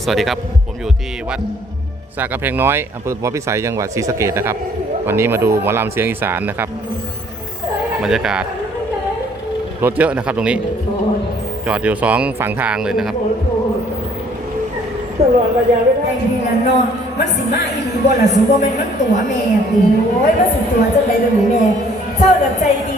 สวัสดีครับ ผมอยู่ที่วัดสากกำแพงน้อยอำเภอวอพิสัยจังหวัดศรีสะเกดนะครับ วันนี้มาดูหมอลำเสียงอีสานนะครับ บรรยากาศรถเยอะนะครับตรงนี้ จอดอยู่สองฝั่งทางเลยนะครับตลอดระยะเวลาไอ้นี่ละนาะมันสิมาอีหลีบ่ล่ะสูบ่แม่นมันตัวแม่ติโอ้ยมาสิตัวจังได๋ล่ะนี่แม่เจ้าดับใจดี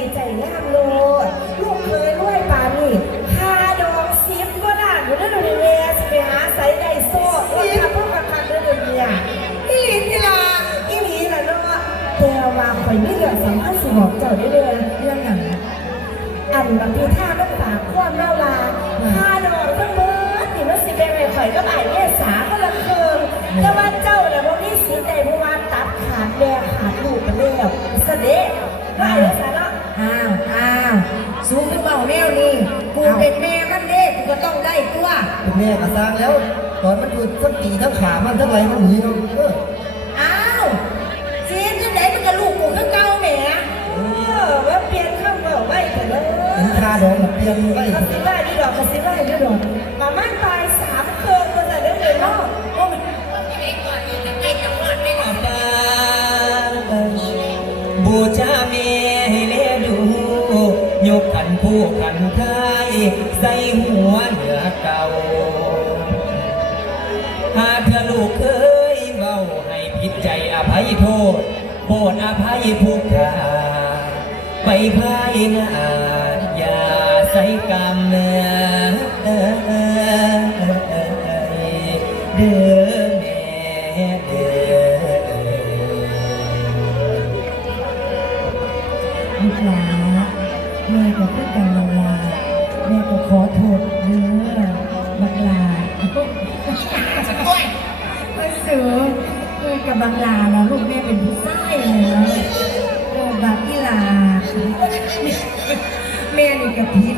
จ้าได้เด้องเรื่องหยังอันแบางทีถ้ามันฝากความเล่าลาค่าดอกทั้งหมดนี่มันสิเป็นไงข่อยก็บ่ายแม่สาก็ละเคิงแต่ว่าเจ้าน่ะบ่มีสิทธิ์ใดเพราะว่าตัดขาดแม่ขาดลูกไปแล้วเสด็จว่าไอ้สาระอ้าวอ้าวสูคือเบาแนวนี้กูเป็นแม่มันเด้กูก็ต้องได้ตัวเป็นแม่ก็สร้างแล้ว ตอนมันถูกทั้งตีทั้งขามันทั้งไรมันหนีเออ หนอคาดองเปลี่ยนไว้กสิไล่ดีดอกกสิไล่ดีดอกมาม่านตายสามเคิงมาแต่เด้อเลยเนาะโอ้ยบูชาเมให้เลี้ยดูยกขันผู้ขันไทยใส่หัวเหนือเก่าหากเธอลูกเคยเบาให้ผิดใจอภัยโทษโปรดอภัยผู้ขาไปภายหน้า ใส่กรรมเนื้อเด้อแม่เด้อลูกหลานแม่ก็พูดกันลาลาแม่ก็ขอโทษเด้อบักลามาเสือเอ้ยกับบักลานะลูกแม่เป็นผู้ชายเลยนะโอ้บักอีหลาแม่นี่กับพี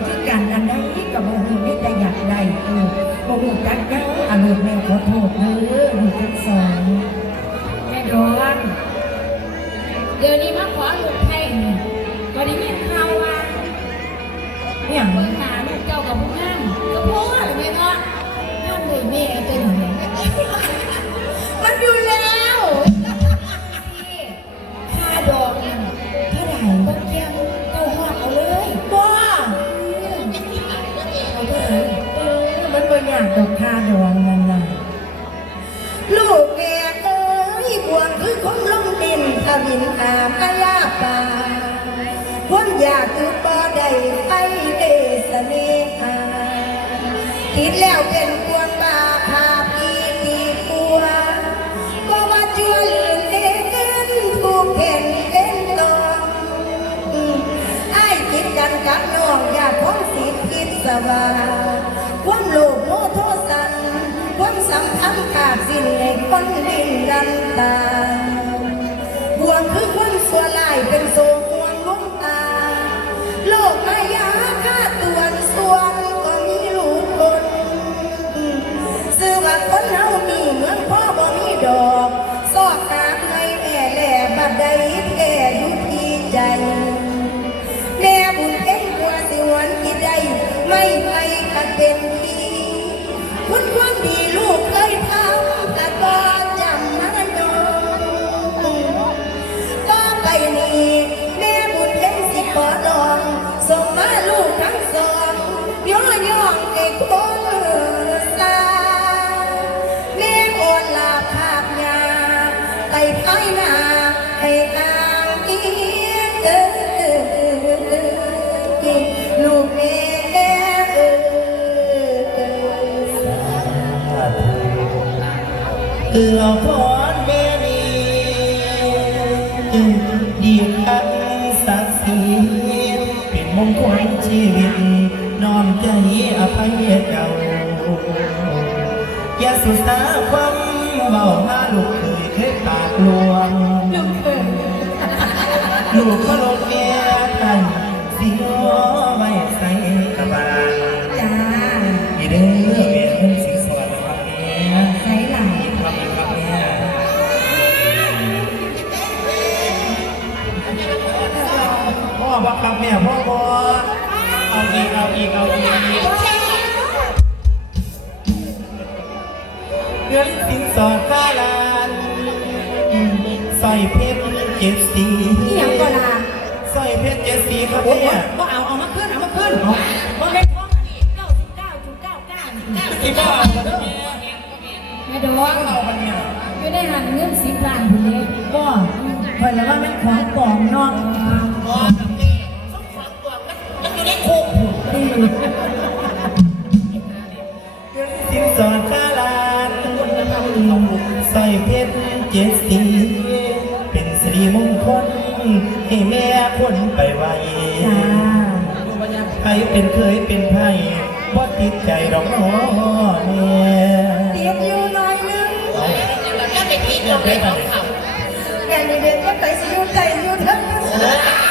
เนี่งหนาลูกเจ้ากับผู้งามก็พราะว่าอะไรเนาะงามเลยแม่เป็นอย่างมันอยู่แล้วค่าดอกนั่นเท่าไหร่ก็เกี่ยวเจ้าหอดเอาเลยบ้าเอาเถอะเออมันบ่ยากดอก ดแล้วเป็นกวงบาพาพีตีปัวก็ว่าจวนลืนเด้นผูกเพ่นเป็นตองไอ้คิดกันกับน้องอยากของสิคิดสว่าความโลภโมโทสันความสัมพันธ์ขาดสิ้นในคนดินดัน ไเอื้อพรแม่นีดีอันศักดิ์สิทธิ์เป็นมงคลชีวิต น้อมใจอภัยเจ้าอย่าสุสาความเบาหาลูกเคยเคยปากลวง ลูกเคยลูกพระโลกแก่ท่านสิโอ พ่อบักครับแม่พ่อพ่อเอาอีกเอาอีกเอาอีกเงินสินสอดค่าลานสร้อยเพชรเจ็ดสีนี่ยังก็ลาสร้อยเพชรเจ็ดสีครับโอ้โหเนี่ยก็เอาเอามาขึ้นเอามาขึ้นบ่ได้ท้องอันนี้เก้าสิบเก้าจุดเก้าเก้าเก้าที่บ้านแม่ดวงอยู่ในหันเงินสิบล้านพุ่นนี้ก็เพิ่นแล้วว่า สินสอดค่าลานสร้อยเพชรเจ็ดสีเป็นสิริมงคลให้แม่คนไปไว้ใครเป็นเคยเป็นไพ่บ่ติดใจดอกน้อแม่เตียงอยู่หน่อยนึงได้กันเลยแก่เด็กก็ไปสิยู่ใจยู่เทั้ง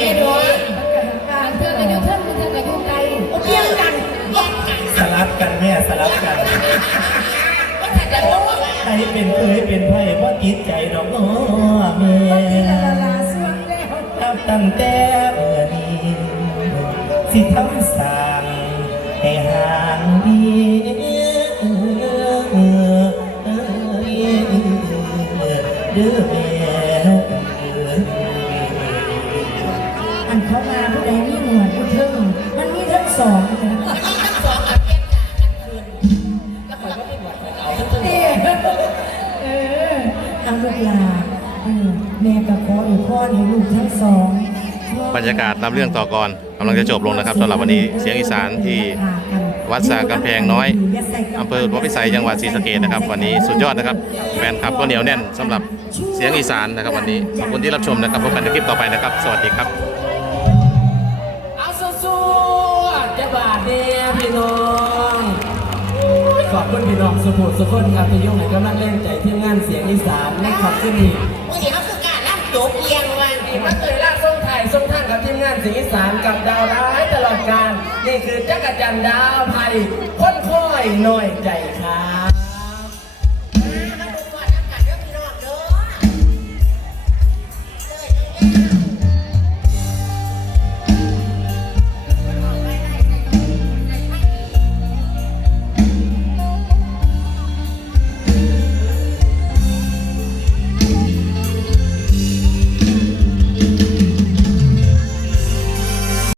กันเธอก็อยู่เทิงมันเธอก็อยู่ไกลเพียงกันแยกกันสลับกันแม่สลับกันว่าถ้าจะบอใครเป็นเคยเป็นไพ่บ่ติดใจดอกน้อแม่ลาลาสวงแล้วนับตั้งแต่เมื่อนี้สิทำสางให้ห่างดีเด้อแม่อั ลูกหลาเออแม่กับพ่ออีกพ่อให้ลูกทั้งสอง บรรยากาศรับเรื่องต่อกรกำลังจะจบลงนะครับสำหรับวันนี้เสียงอีสานที่วัดสากำแพงน้อยอำเภอหัวพิสัยจังหวัดศรีสะเกษนะครับ วันนี้สุดยอดนะครับแฟนคลับก็เหนียวแน่นสำหรับเสียงอีสานนะครับ วันนี้ขอบคุณที่รับชมนะครับพบกันในคลิปต่อไปนะครับ สวัสดีครับเอาสู้ๆจะบาดเดียพี่น้อง ขอบคุณพี่น้องสุขุมสุขคนครับที่ยุ่งในกำลังเล่นใจทีมงานเสียงอีสานในขับที่นี่มื้อนี้เขาคือการล่ำจบเรียงวันนี่มาเตยล่าทรงไทยทรงท่านกับทีมงานเสียงอีสานกับดาวร้ายตลอดกาลนี่คือจักรจันทร์ดาวไผ่ค้นค่อยหน่อยใจครับ